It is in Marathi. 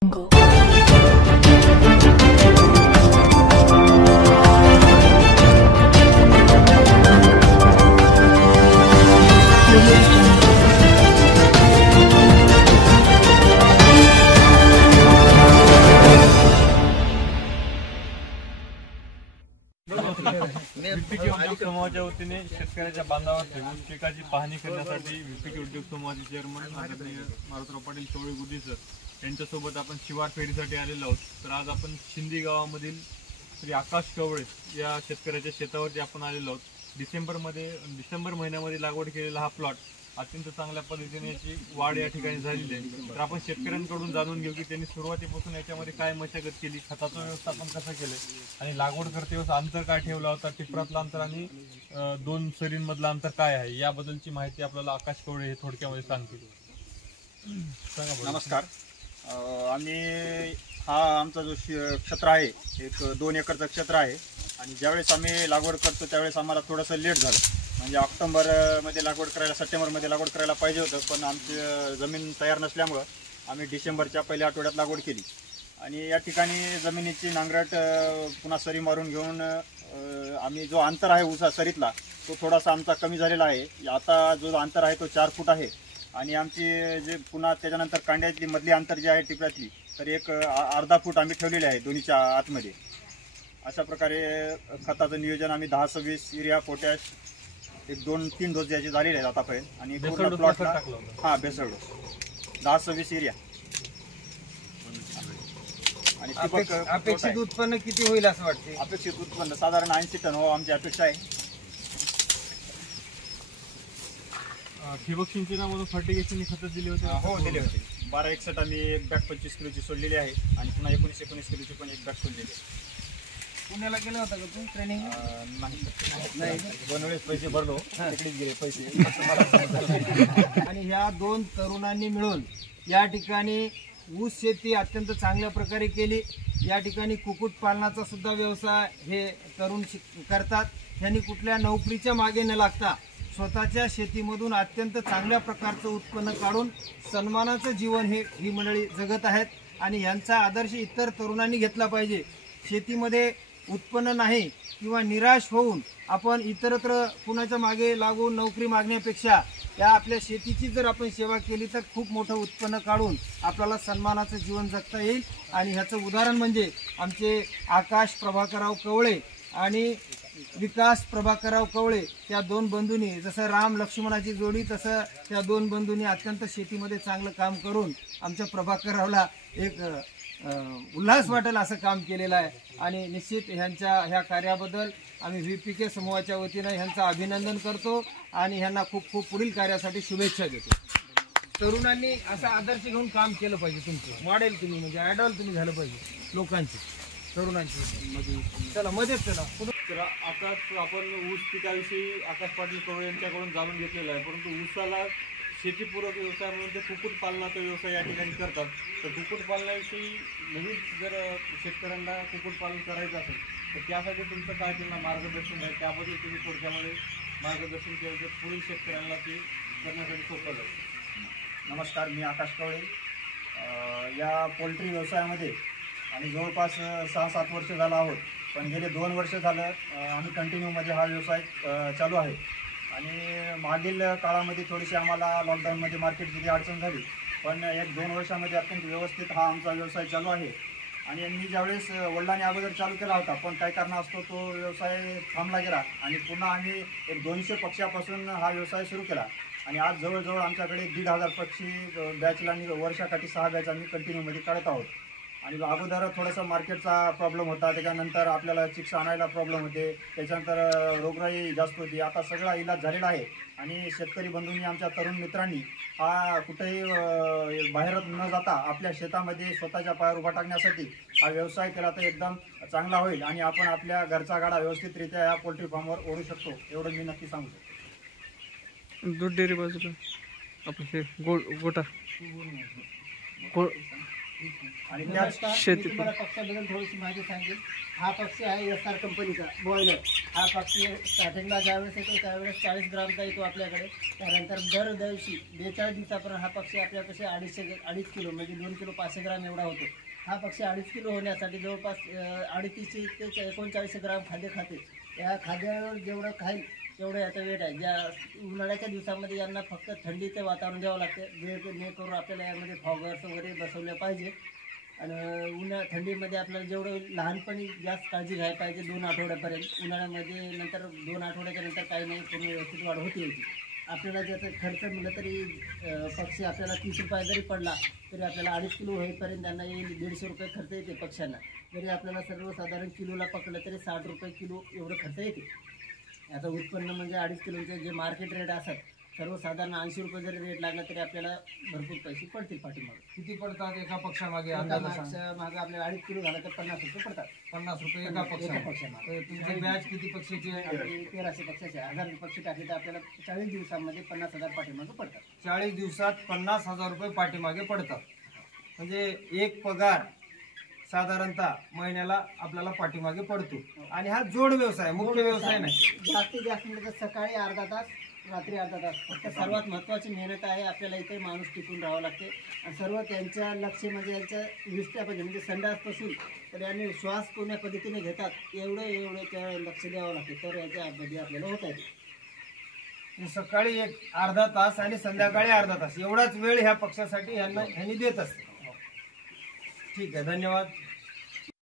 विपीके उद्योग समूहाच्या वतीने शेतकऱ्याच्या बांधावर ठेवून पिकाची पाहणी करण्यासाठी विपीके उद्योग समूहाचे चेअरमन आदरणीय मारुतराव पाटील चवळे गुद्दी सर यांच्यासोबत आपण शिवार फेरीसाठी आलेलो आहोत. तर आज आपण शिंदी गावामधील श्री आकाश कवळे या शेतकऱ्याच्या शेतावरती आपण आलेलो आहोत. डिसेंबर महिन्यामध्ये लागवड केलेला हा प्लॉट अत्यंत चांगल्या पद्धतीने याची वाढ या ठिकाणी झालेली आहे. तर आपण शेतकऱ्यांकडून जाणून घेऊ की त्यांनी सुरुवातीपासून याच्यामध्ये काय मशागत केली, खताचं व्यवस्थापन कसं केलं आणि लागवड करते वेळेस अंतर काय ठेवला होता, टिपरातलं अंतर आणि 2 सरींमधलं अंतर काय आहे याबद्दलची माहिती आपल्याला आकाश कवळे हे थोडक्यामध्ये सांगतील. नमस्कार. हा आमचा जो क्षेत्र आहे एक 2 एकरचं क्षेत्र आहे आणि ज्यावेळेस आम्ही लागवड करतो त्यावेळेस आम्हाला थोडंसं लेट झालं. म्हणजे ऑक्टोबरमध्ये लागवड करायला, सप्टेंबरमध्ये लागवड करायला पाहिजे होतं, पण आमची जमीन तयार नसल्यामुळं आम्ही डिसेंबरच्या पहिल्या आठवड्यात लागवड केली. आणि या ठिकाणी जमिनीची नांगरट पुन्हा सरी मारून घेऊन आम्ही जो अंतर आहे ऊसा सरीतला तो थोडासा आमचा कमी झालेला आहे. आता जो अंतर आहे तो 4 फूट आहे आणि आमची जे पुन्हा त्याच्यानंतर कांड्यातली मधली अंतर जे आहे टिपऱ्यातली तर एक अर्धा फूट आम्ही ठेवलेले आहे दोन्हीच्या आतमध्ये. अशा प्रकारे खताचं नियोजन आम्ही 10-26 युरिया, पोटॅश एक 2-3 डोस याचे झालेले आहेत आतापर्यंत. आणि पूर्ण प्लॉटला बेसळ डोस 10-26 युरिया. आणि अपेक्षित उत्पन्न किती होईल असं वाटते? अपेक्षित उत्पन्न साधारण 80 टन हो आमची अपेक्षा आहे. ठिबक सिंचनामधून फर्टिगेशन खतं दिली होती? हो दिले होते. 12-61 आम्ही एक बॅग 25 किलोची सोडलेली आहे आणि पुन्हा 19-19 किलोची पण एक बॅग सोडलेली आहे. पुण्याला गेला होता का तू ट्रेनिंग? नाही, 2 वेळेस पैसे भरलो, तिकडेच गेले पैसे. आणि ह्या 2 तरुणांनी मिळून या ठिकाणी ऊस शेती अत्यंत चांगल्या प्रकारे केली. या ठिकाणी कुक्कुटपालनाचा सुद्धा व्यवसाय हे तरुण करतात. त्यांनी कुठल्या नोकरीच्या मागे न लागता स्वतःच्या शेतीमधून अत्यंत चांगल्या प्रकारचं उत्पन्न काढून सन्मानाचं जीवन ही मंडळी जगत आहेत आणि यांचा आदर्श इतर तरुणांनी घेतला पाहिजे. शेतीमध्ये उत्पन्न नाही किंवा निराश होऊन आपण इतरत्र कुणाच्या मागे लागून नोकरी मागण्यापेक्षा या आपल्या शेतीची जर आपण सेवा केली तर खूप मोठं उत्पन्न काढून आपल्याला सन्मानाचं जीवन जगता येईल. आणि ह्याचं उदाहरण म्हणजे आमचे आकाश प्रभाकरराव कवळे आणि विकास प्रभाकरराव कवळे या 2 बंधूंनी, जसं राम लक्ष्मणाची जोडी तसं त्या 2 बंधूंनी अत्यंत शेतीमध्ये चांगलं काम करून आमच्या प्रभाकररावला एक उल्हास वाटेल असं काम केलेलं आहे. आणि निश्चित ह्या कार्याबद्दल आम्ही विपीके समूहाच्या वतीनं ह्यांचं अभिनंदन करतो आणि ह्यांना खूप खूप पुढील कार्यासाठी शुभेच्छा देतो. तरुणांनी असा आदर्श घेऊन काम केलं पाहिजे. तुमचं मॉडेल तुम्ही म्हणजे आयडॉल तुम्ही झालं पाहिजे लोकांची, तरुणांची. चला मजेत चला. तर आता आपण ऊस पिकाविषयी आकाश पाटील कवळे यांच्याकडून जाणून घेतलेलं आहे, परंतु ऊसाला शेतीपूरक व्यवसाय म्हणून ते कुक्कुटपालनाचा व्यवसाय या ठिकाणी करतात. तर कुक्कुटपालनाविषयी नवीन जर शेतकऱ्यांना कुक्कुटपालन करायचं असेल तर त्यासाठी तुमचं काय त्यांना मार्गदर्शन आहे, त्याबद्दल तुम्ही थोडक्यामध्ये मार्गदर्शन केलं तर पुढील शेतकऱ्यांना ते करण्यासाठी सोपं जाईल. नमस्कार, मी आकाश कवळे. या पोल्ट्री व्यवसायामध्ये आम्ही जवळपास 6-7 वर्ष झालं आहोत, पण गेले 2 वर्ष झालं आम्ही कंटिन्यूमध्ये हा व्यवसाय चालू आहे. आणि मागील काळामध्ये थोडीशी आम्हाला लॉकडाऊनमध्ये मार्केटची अडचण झाली, पण 1-2 वर्षामध्ये अत्यंत व्यवस्थित हा आमचा व्यवसाय चालू आहे. आणि मी ज्यावेळेस वडिलांनी अगोदर चालू केला होता, पण काही कारणास्तव तो व्यवसाय थांबला गेला आणि पुन्हा आम्ही एक 200 पक्ष्यापासून हा व्यवसाय सुरू केला. आणि आज जवळजवळ आमच्याकडे 1,500 पक्षी बॅचला आणि वर्षाकाठी 6 बॅच आम्ही कंटिन्यूमध्ये काढत आहोत. आणि अगोदर थोडंसं मार्केटचा प्रॉब्लेम होता, त्याच्यानंतर आपल्याला चिक्स आणायला प्रॉब्लेम होते, त्याच्यानंतर रोगराई जास्त होती. आता सगळा इलाज झालेला आहे आणि शेतकरी बंधूंनी, आमच्या तरुण मित्रांनी हा कुठेही बाहेर न जाता आपल्या शेतामध्ये स्वतःच्या पायावर उभा टाकण्यासाठी हा व्यवसाय केला तर एकदम चांगला होईल आणि आपण आपल्या घरचा गाडा व्यवस्थितरित्या या पोल्ट्री फार्मवर ओढू शकतो, एवढं मी नक्की सांगू शकतो. दूध डेअरी बाजूला आपलं हे गोटा आणि त्या नमस्कार, मी तुम्हाला पक्षाबद्दल थोडीशी माहिती सांगेन. हा पक्षी आहे SR कंपनीचा बॉयलर. हा पक्षी स्टार्टिंगला ज्यावेळेस येतो त्यावेळेस 40 ग्रामचा येतो आपल्याकडे. त्यानंतर दर दिवशी 42 दिवसापर्यंत हा पक्षी आपल्यापाशी 2.5 किलो म्हणजे 2 किलो 500 ग्राम एवढा होतो. हा पक्षी 2.5 किलो होण्यासाठी जवळपास 38 ते 39 ग्राम खाद्य खाते. या खाद्यावर जेवढं खाईल तेवढं याचा वेट आहे. ज्या उन्हाळ्याच्या दिवसामध्ये यांना फक्त थंडीचं वातावरण द्यावं लागते, जेणेकरून आपल्याला यामध्ये फॉगर्स वगैरे बसवले पाहिजे. आणि थंडीमध्ये आपल्याला जेवढं लहानपणी जास्त काळजी घ्यायला पाहिजे 2 आठवड्यापर्यंत. उन्हाळ्यामध्ये नंतर 2 आठवड्याच्या नंतर काही नाही, पूर्ण व्यवस्थित वाढ होते याची. आपल्याला ज्याचा खर्च म्हणलं तरी पक्षी आपल्याला 30 रुपये जरी पडला तरी आपल्याला 2.5 किलो होईपर्यंत त्यांना येईल 150 रुपये खर्च येते पक्ष्यांना. जरी आपल्याला सर्वसाधारण किलोला पकडलं तरी 60 रुपये किलो एवढं खर्च येते. याचं उत्पन्न म्हणजे 2.5 किलोचे जे मार्केट रेट असतात सर्वसाधारण 80 रुपये जरी रेट लागला तरी आपल्याला भरपूर पैसे पडतील पाठीमागे. किती पडतात एका पक्षामागे? एका अंदाज सांग. मागे आपल्याला 2.5 किलो झाला तर 50 रुपये पडतात. 50 रुपये एका पक्षामागे. पक्षामागे. तुमची बॅच किती पक्षाची आहे? आणि 1300 पक्षाचे 1000 पक्षी टाकले तर आपल्याला 40 दिवसांमध्ये 50,000 पाठीमागे पडतात. 40 दिवसात 50,000 रुपये पाठीमागे पडतात. म्हणजे एक पगार साधारणतः महिन्याला आपल्याला पाठीमागे पडतो. आणि हा जोड व्यवसाय, मुख्य व्यवसाय नाही. जास्तीत जास्त म्हणजे सकाळी अर्धा तास, रात्री अर्धा तास. फक्त सर्वात महत्त्वाची मेहनत आहे. आपल्याला इथे माणूस टिकून राहावं लागते. आणि सर्व त्यांच्या लक्ष म्हणजे यांच्या विष्ट्यापासून म्हणजे संडासपासून तर यांनी श्वास कोण्या पद्धतीने घेतात एवढं त्या लक्ष द्यावं लागते. तर याच्या अभ्यास आपल्याला होत आहे. सकाळी एक अर्धा तास आणि संध्याकाळी अर्धा तास एवढाच वेळ ह्या पक्षासाठी ह्यांनी देत असते. ठीक आहे, धन्यवाद.